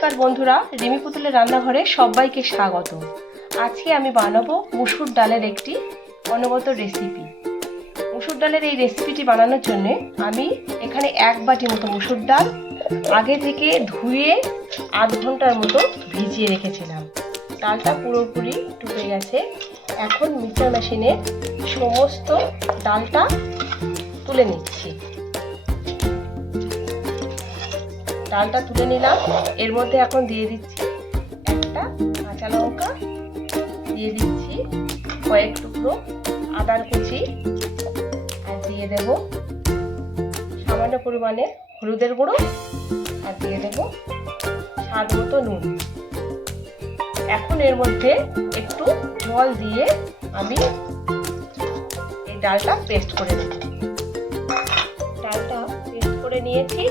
নমস্কার বন্ধুরা, রিমি পুতুলের রান্নাঘরে সবাইকে স্বাগত। আজকে আমি বানাবো মুসুর ডালের একটি অনবদ্য রেসিপি। মুসুর ডালের এই রেসিপিটি বানানোর জন্য আমি এখানে 1 বাটি মতো মুসুর ডাল আগে থেকে ধুয়ে আধ ঘন্টার মতো ভিজিয়ে রেখেছিলাম। ডালটা পুরোপুরি ডুবে গেছে। এখন মিক্সার মেশিনে সমস্ত ডালটা তুলে নিচ্ছি। ডালটা তুলে নিলাম। এর মধ্যে এখন দিয়ে দিচ্ছি একটা কাঁচা লঙ্কা, দিয়ে দিচ্ছি কয়েক টুকরো আদার কুচি, আর দিয়ে দেব সামান্য পরিমাণে হলুদের গুঁড়ো, আর দিয়ে দেব স্বাদ মতো নুন। এখন এর মধ্যে একটু জল দিয়ে আমি এই ডালটা পেস্ট করে নেব। ডালটা পেস্ট করে নিয়েছি।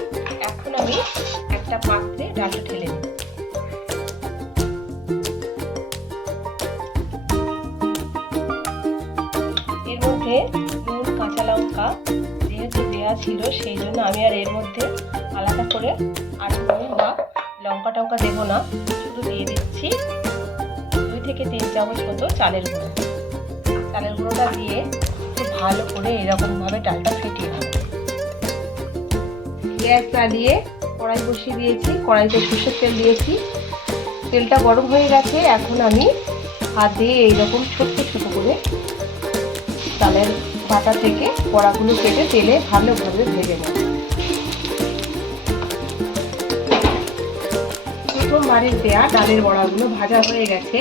এখন আমি একটা পাত্রে ডালটা ঢেলে নেব। এর মধ্যে নুন, কাঁচা লঙ্কা যেহেতু দেওয়া ছিল, সেই জন্য আমি আর এর মধ্যে আলাদা করে আর নুন বা লঙ্কা টঙ্কা দেবো না। শুধু দিয়ে দিচ্ছি 2 থেকে 3 চামচ মতো চালের গুঁড়ো। চালের গুঁড়োটা দিয়ে খুব ভালো করে এরকমভাবে ডালটা ফেটিয়ে নেব। গ্যাস জ্বালিয়ে কড়াই বসিয়ে দিয়েছি। কড়াইতে সরষের তেল দিয়েছি। তেলটা গরম হয়ে গেছে। এখন আমি হাত দিয়ে এইরকম ছোট্ট ছোট করে ডালের বাটা থেকে বড়াগুলো কেটে তেলে ভালোভাবে ভেজে নেব। প্রথম বাড়ির দেয়া ডালের বড়াগুলো ভাজা হয়ে গেছে।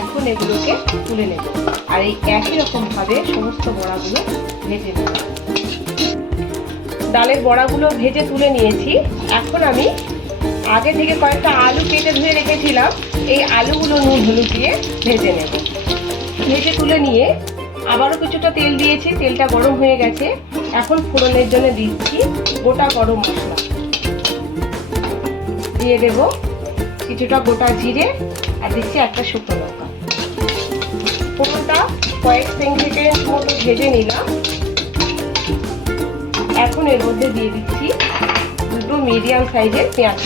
এখন এগুলোকে তুলে নেব, আর এই একই রকম ভাবে সমস্ত বড়াগুলো ভেজে নেব। ডালের বড়াগুলো ভেজে তুলে নিয়েছি। এখন আমি আগে থেকে কয়েকটা আলু কেটে ধুয়ে রেখেছিলাম। এই আলুগুলো নুন হলুদ দিয়ে ভেজে নেব। ভেজে তুলে নিয়ে আবারও কিছুটা তেল দিয়েছি। তেলটা গরম হয়ে গেছে। এখন ফোড়নের জন্য দিচ্ছি গোটা গরম মশলা, দিয়ে দেব কিছুটা গোটা জিরে, আর দিচ্ছি একটা শুকনো লঙ্কা। ফোড়নটা কয়েক সেকেন্ড মতো ভেজে নিলাম। এখন এর মধ্যে দিয়ে দিচ্ছি 2 মিডিয়াম সাইজের পেঁয়াজ।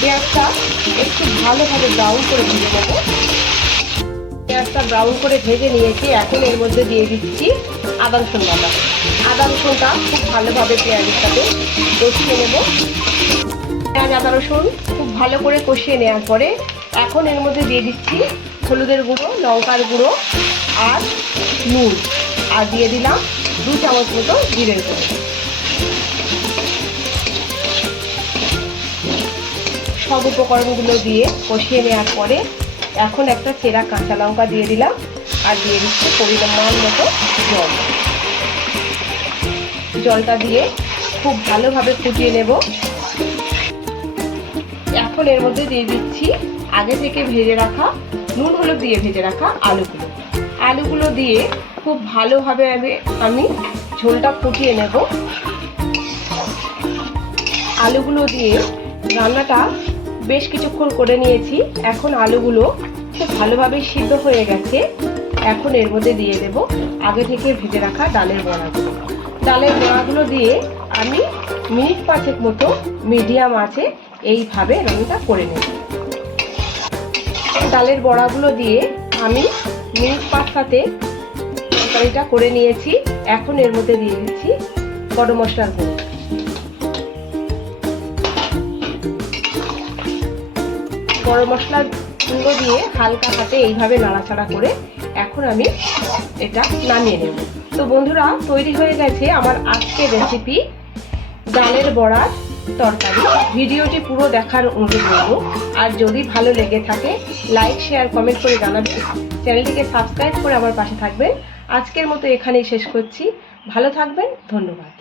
পেঁয়াজটা একটু ভালোভাবে ব্রাউন করে ভেজে নেব। পেঁয়াজটা ব্রাউন করে ভেজে নিয়েছি। এখন এর মধ্যে দিয়ে দিচ্ছি আদা রসুন বাটা। আদা রসুনটা খুব ভালোভাবে পেঁয়াজের সাথে কষিয়ে নেব। পেঁয়াজ আদা রসুন খুব ভালো করে কষিয়ে নেওয়ার পরে এখন এর মধ্যে দিয়ে দিচ্ছি হলুদের গুঁড়ো, লঙ্কার গুঁড়ো আর নুন, আর দিয়ে দিলাম 2 চামচ মতো জিরের গুঁড়ো। সব উপকরণগুলো দিয়ে কষিয়ে নেওয়ার পরে এখন একটা চেরা কাঁচা লঙ্কা দিয়ে দিলাম, আর দিয়ে দিচ্ছি পরিমাণ মতো জল। জলটা দিয়ে খুব ভালোভাবে ফুটিয়ে নেব। এখন এর মধ্যে দিয়ে দিচ্ছি আগে থেকে ভেজে রাখা, নুন হলুদ দিয়ে ভেজে রাখা আলুগুলো। আলুগুলো দিয়ে খুব ভালোভাবে আমি ঝোলটা ফুটিয়ে নেব। আলুগুলো দিয়ে রান্নাটা বেশ কিছুক্ষণ করে নিয়েছি। এখন আলুগুলো খুব ভালোভাবে সিদ্ধ হয়ে গেছে। এখন এর মধ্যে দিয়ে দেব আগে থেকে ভেজে রাখা ডালের বড়াগুলো। ডালের বড়াগুলো দিয়ে আমি মিনিট 5 মতো মিডিয়াম আঁচে এইভাবে রান্নাটা করে নেব। ডালের বড়াগুলো দিয়ে আমি মিনিট 5 তরকারিটা করে নিয়েছি। এখন এর মধ্যে দিয়ে দিচ্ছি গরম মশলার গুঁড়ো। গরম মশলার গুঁড়ো দিয়ে হালকা হাতে এইভাবে নাড়াচাড়া করে এখন আমি এটা নামিয়ে নেব। তো বন্ধুরা, তৈরি হয়ে গেছে আমার আজকের রেসিপি ডালের বড়ার তরকারি। ভিডিওটি পুরো দেখার অনুরোধ করব। আর যদি ভালো লেগে থাকে লাইক, শেয়ার, কমেন্ট করে জানাবেন। চ্যানেলটিকে সাবস্ক্রাইব করে আমার পাশে থাকবেন। আজকের মতো এখানেই শেষ করছি। ভালো থাকবেন। ধন্যবাদ।